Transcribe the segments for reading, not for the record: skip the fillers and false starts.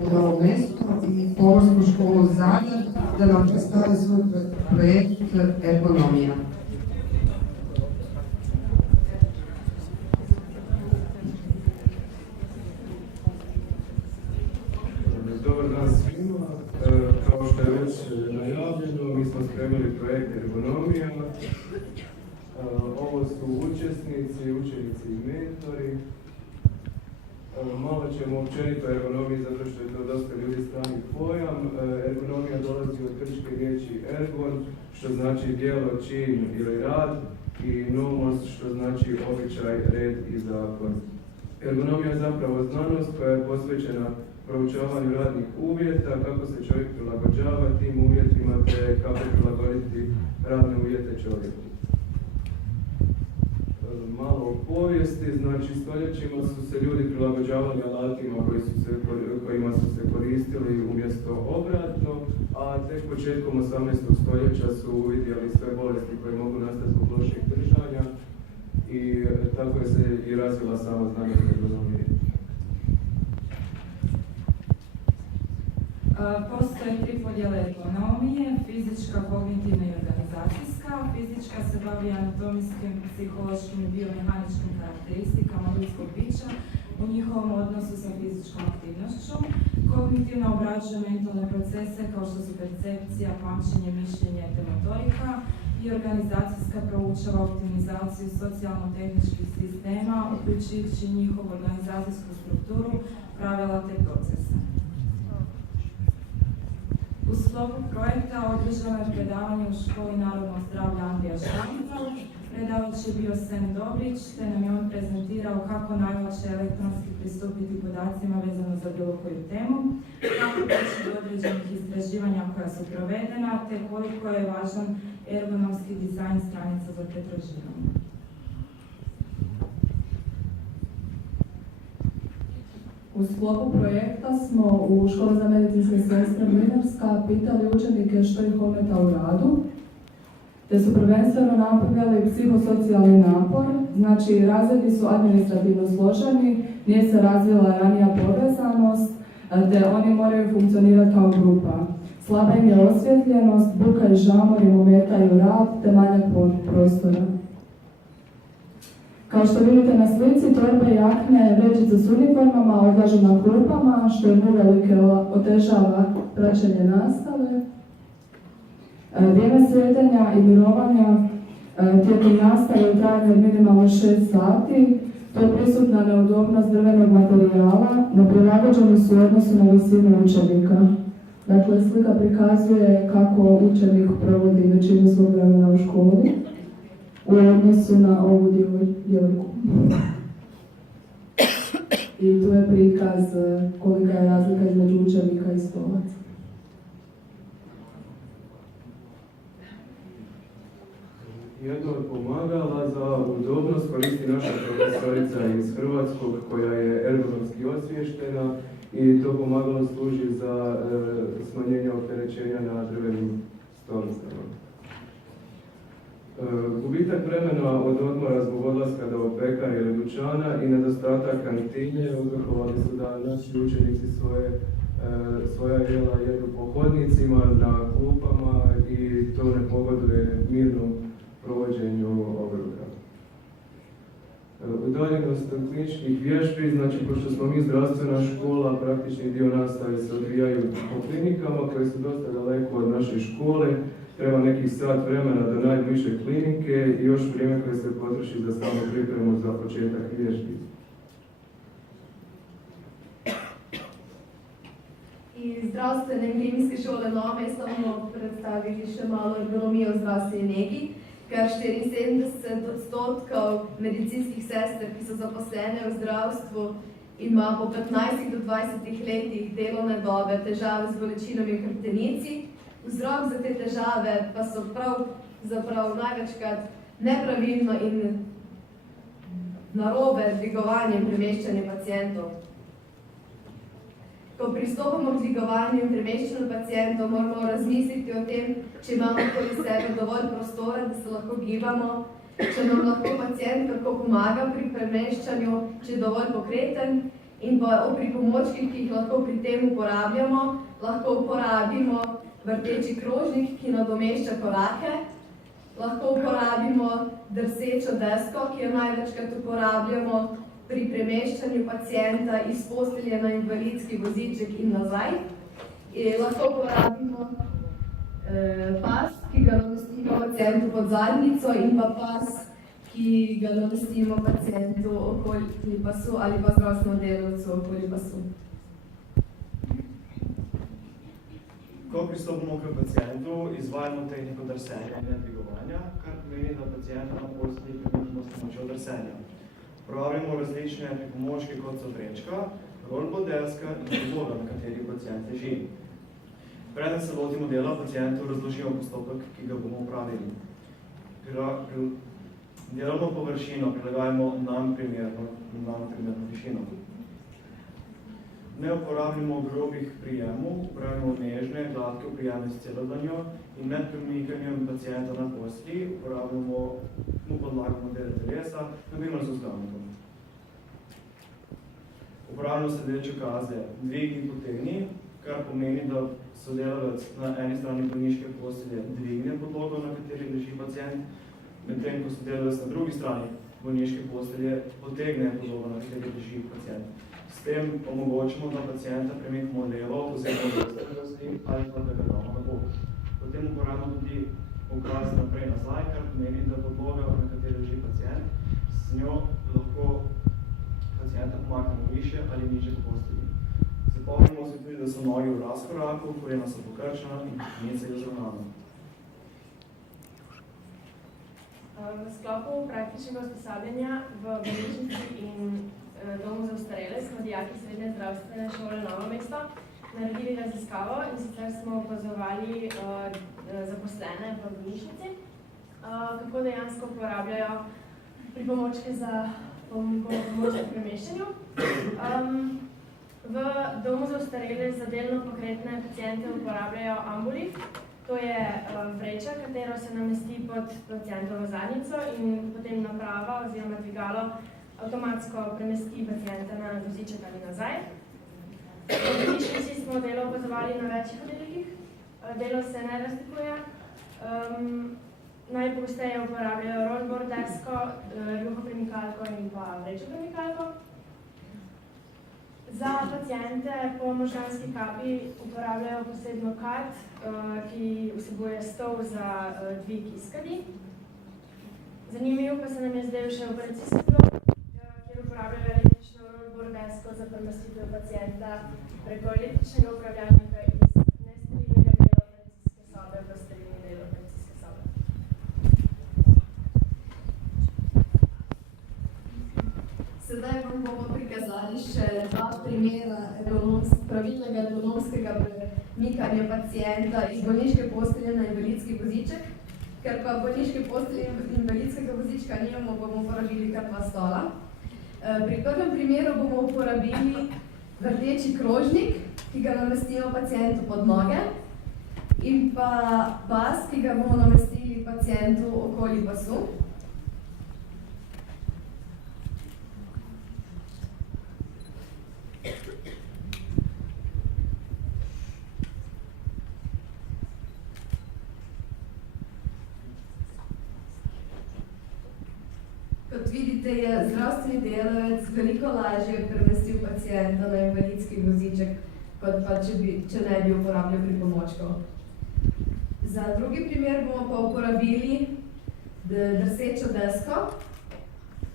u Novom Mestu i Pomorsku školu Zadar da nam predstave svoj projekt Ergonomija. Dobar dan svima. Kao što je već najavljeno, mi smo spremili projekt Ergonomija. Ovo su učesnici, učenici i mentori. Malo ćemo općenito o ergonomiji zato što je to dosta ljudi strani pojam. Ergonomija dolazi od grčke riječi ergon, što znači djelo, čin ili rad, i nomos, što znači običaj, red i zakon. Ergonomija je zapravo znanost koja je posvećena proučavanju radnih uvjeta, kako se čovjek prilagođava tim uvjetima te kako prilagoditi radne uvjete čovjeku. Malo o povijesti, znači stoljećima su se ljudi prilagođavali alatima kojima su se koristili umjesto obratno, a tek početkom 18. stoljeća su uvidjeli sve bolesti koje mogu nastati zbog lošeg držanja i tako je se i razvila sama znanost ergonomije. Postoje tri podjele ergonomije, fizička, kognitivna i organizacijska. Fizička se bavi anatomijskim, psihološkim i biomehaničkim karakteristikama ljudskog bića u njihovom odnosu sa fizičkom aktivnošću. Kognitivna obrađuje mentalne procese kao što su percepcija, pamćenje, mišljenje te motorika, i organizacijska proučava optimizaciju socijalno-tehničkih sistema, uključujući njihovu organizacijsku strukturu, pravila te procese. U sklopu projekta održano je predavanje u Školi narodnog zdravlja Andrija Štanica. Predavač je bio Sen Dobrić, te nam je on prezentirao kako najlakše elektronski pristupiti podacima vezano za bilo koju temu, kako doći do određenih istraživanja koja su provedena, te koliko je važan ergonomski dizajn stranica za pretraživanje. U sklopu projekta smo u Školi za medicinske sestre Mlinarska pitali učenike što ih ometa u radu, te su prvenstveno napravljali psihosocijalni napor, znači razredi su administrativno složeni, nije se razvila ranija povezanost, te oni moraju funkcionirati kao grupa. Slaba im je osvjetljenost, buka i žamor im ometaju rad, te manjak prostora. Kao što vidite na slici, torbe, jakne, vrećice s uniformama odlažu na klupama, što im uvelike otežava praćenje nastave. Vrijeme sjedenja i mirovanja tijekom nastave u trajanju od minimalno 6 sati, to je prisutna neudobnost drvenog materijala, neprilagođeni su u odnosu na visinu učenika. Dakle, slika prikazuje kako učenik provodi većinu svog vremena u školi u odnosu na ovu djevojku. I tu je prikaz kolika je razlika između učenika i stolaca. Jedno od pomagala za udobnost koristi naša profesorica iz Hrvatskog koja je ergonomski osviještena i to pomagalo služi za smanjenje opterećenja na drvenim stolicama. Gubitak vremena od odmora zbog odlaska do pekare ili dućana i nedostatak kantine uzrokovali su da naši učenici svoja jela jedu po hodnicima, na klupama i to ne pogoduje mirnom provođenju obroka. Udaljenost kliničkih vježbi, znači pošto smo mi zdravstvena škola, praktični dio nastave se odvijaju po klinikama koje su dosta daleko od naše škole. Treba nekih sat vremena do najbliže klinike i još vrijeme koje se potroši za samu pripremu za početak vježbi. Iz zdravstvene in kliničke šole Novo Mesto bomo predstavili še malo ergonomije v zdravstveni negi, ker 74% medicinskih sester, ki so zaposlene v zdravstvu, ima po 15 do 20 letih delovne dobe težave z bolečinami v hrbtenici. Vzrok za te težave pa so pravzaprav največkrat nepravilno in narobe dvigovanje in premeščanje pacientov. Ko pristopamo k dvigovanju in premeščanju pacientov, moramo razmisliti o tem, če imamo okoli sebe dovolj prostora, da se lahko gibamo, če nam lahko pacient kako pomaga pri premeščanju, če je dovolj pokreten In pa o pripomočkih, ki jih lahko pri tem uporabljamo, lahko uporabimo vrteči krožnik, ki nadomešča korake, lahko uporabimo drsečo desko, ki jo največkrat uporabljamo pri premeščanju pacienta iz postelje na invalidski voziček in nazaj. Lahko uporabimo pas, ki ga namestimo pacientu pod zadnjico, in pa pas, ki ga namestimo pacientu okoli pasu ali pa zdravstvenemu delavcu okoli pasu. Ko pristopimo k pacientu, izvajamo tehniko drsenja in dvigovanja, kar pomeni, da pacienta na postelji približamo s pomočjo drsenja. Uporabljamo različne pripomočke, kot so vrečka, rolbo deska in podloga, na kateri pacient leži. Preden se lotimo dela, pacientu razložimo postopek, ki ga bomo upravili. Delovno površino prilagajamo nam primerno višino. Ne uporabljamo grobih prijemov, uporabljamo nežne, gladke prijeme s celo dlanjo in med premikanjem pacienta na postelji mu podlagamo dele telesa, naprimer z vzglavnikom. Uporabljamo sledeče ukaze: dvigni, potegni, kar pomeni, da sodelavec na eni strani bolniške postelje dvigne podlogo, na kateri leži pacient, medtem ko sodelavec na drugi strani bolniške postelje potegne podlogo, na kateri leži pacient. S tem omogočimo, da pacienta premikamo levo oziroma desno ali pa da ga damo na bok. Potem uporabljamo tudi ukaz naprej-nazaj, kar pomeni, da podloga, na kateri leži pacient, s njo lahko pacienta pomaknemo više ali niže po postelji. Zapomnimo se tudi, da so noge v razkoraku, kolena so pokrčena in hrbtenice izravnana. V sklopu praktičnega usposabljanja v bolnišnici in domu za ostarele smo dijaki Srednje zdravstvene šole Novo mesto naredili raziskavo, in sicer smo opazovali zaposlene v bolnišnici, kako dejansko uporabljajo pripomočke za pomoč pri premeščanju. V domu za ostarele za delno pokretne paciente uporabljajo ambulif. To je vreča, katero se namesti pod pacientovo zadnjico in potem naprava oziroma dvigalo avtomatsko premesti pacienta na voziček ali nazaj. V bolnišnici smo delo opazovali na večjih oddelkih. Delo se ne razlikuje. Najpogosteje uporabljajo rollboard desko, juhopremikalko in pa vrečo premikalko. Za paciente po možganski kapi uporabljajo posebno kad, ki vsebuje stol za dvig izkadi. Zanimivo pa se nam je zdaj še operacijski blok, kjer uporabljajo električno rollboard desko za premestitev pacienta preko električnega upravljalnika iz nesterilnega dela operacijske sobe v sterilni del operacijske sobe. Sedaj vam bomo prikazali še dva primera pravilnega ergonomskega premikanja pacienta iz bolniške postelje na invalidski voziček. Ker pa bolniške postelje in invalidskega vozička nimamo, bomo uporabili kar dva stola. Pri prvem primeru bomo uporabili vrteči krožnik, ki ga namestimo pacientu pod noge, in pa pas, ki ga bomo namestili pacientu okoli pasu. Kot vidite, je zdravstveni delavec veliko lažje premestil pacienta na invalidski voziček, kot pa če ne bi uporabljal pripomočkov. Za drugi primer bomo pa uporabili drsečo desko,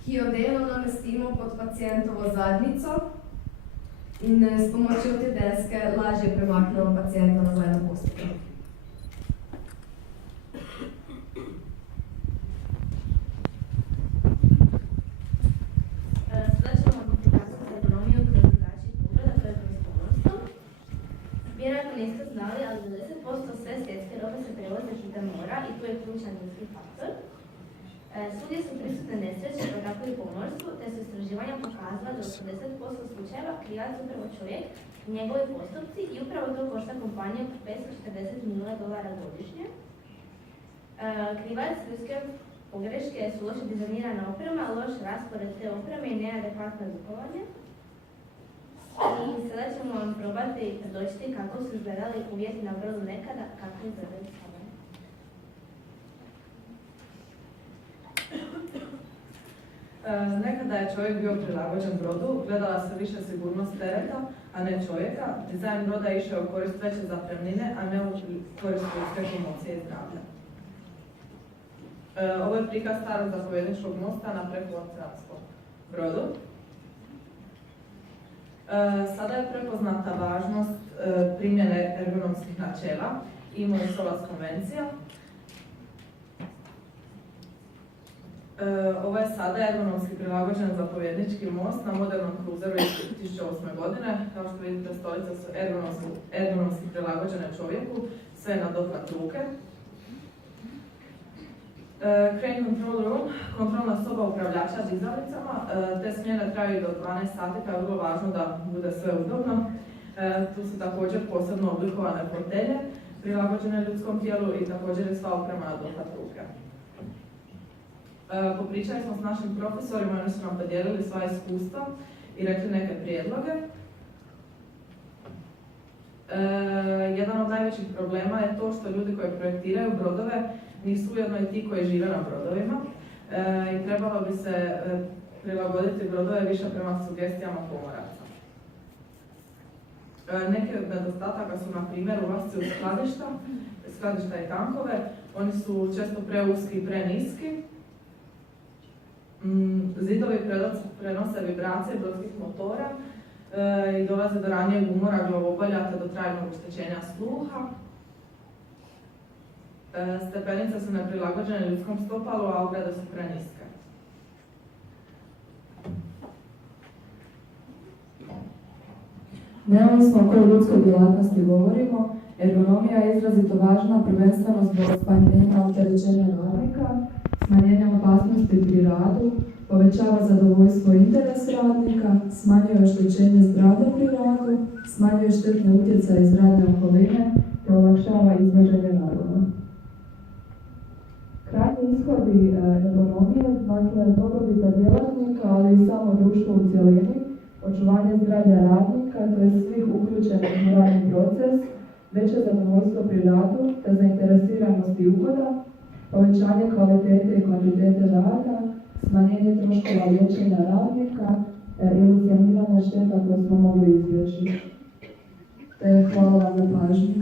ki jo delno namestimo pod pacientovo zadnjico in s pomočjo te deske lažje premaknemo pacienta nazaj na posteljo. Niste znali, ali 90% sve svjetske robe se prevoze hitan mora i tu je ključan ljudski faktor. Svugdje su prisutne nesreće, pa tako i u pomorstvu, te su istraživanja pokazala da u 80% slučajeva krivac upravo čovjek i njegovi postupci i upravo to košta kompaniju $540 milijuna godišnje. Krivac ljudske pogreške su loše dizajnirana oprema, loš raspored te opreme i neadekvatno rukovanje. I sada ćemo vam probati predočiti kako su izgledali uvjeti na brodu nekada, kako izgledaju sada. Nekada je čovjek bio prilagođen brodu, gledala se više sigurnost tereta, a ne čovjeka. Dizajn broda je išao u korist veće zapremnine, a ne u korist ljudske emocije i zdravlja. Ovo je prikaz starog zapovjedničkog mosta na prekooceanskom brodu. Sada je prepoznata važnost primjene ergonomskih načela i SOLAS konvencija. Ovo je sada ergonomski prilagođen zapovjednički most na modernom kruzeru iz 2008. godine. Kao što vidite, stolice su ergonomski prilagođene čovjeku, sve na dohvat ruke. Crane Control Room, kontrolna soba upravljača dizalicama. Te smjene traju do 12 sati, pa je vrlo važno da bude sve udobno. Tu su također posebno oblikovane fotelje, prilagođene ljudskom tijelu i također je sva oprema na dohvat ruke. Popričali smo s našim profesorima, oni su nam podijelili svoja iskustva i rekli neke prijedloge. Jedan od najvećih problema je to što ljudi koji projektiraju brodove nisu ujedno i ti koji žive na brodovima i trebalo bi se prilagoditi brodove više prema sugestijama pomoraca. Neki od nedostataka su, na primjer, ulasci u skladišta i tankove. Oni su često preuski i preniski. Zidovi prenose vibracije brodskih motora i dolaze do ranijeg umora glavobolja te do trajnog oštećenja sluha. Stepenice su neprilagođene ljudskom stopalu, a ograde su preniske. Neovisno o kojoj ljudskoj djelatnosti govorimo, ergonomija je izrazito važna prvenstveno zbog smanjenja opterećenja radnika, smanjenja opasnosti pri radu, povećava zadovoljstvo i interes radnika, smanjuje oštećenje zdravlja pri radu, smanjuje štetne utjecaje iz radne okoline te olakšava izvođenje radova. Krajnji ishodi ergonomije, dakle dobrobit za djelatnika, ali i samo društvo u cjelini, očuvanje zdravlja radnika, to je svih uključenih u radni proces, veće zadovoljstvo pri radu te zainteresiranost i ugoda, povećanje kvalitete i kvantitete rada, smanjenje troškova liječenja radnika i eliminiranje šteta koje smo mogli izbjeći. Hvala vam na pažnju.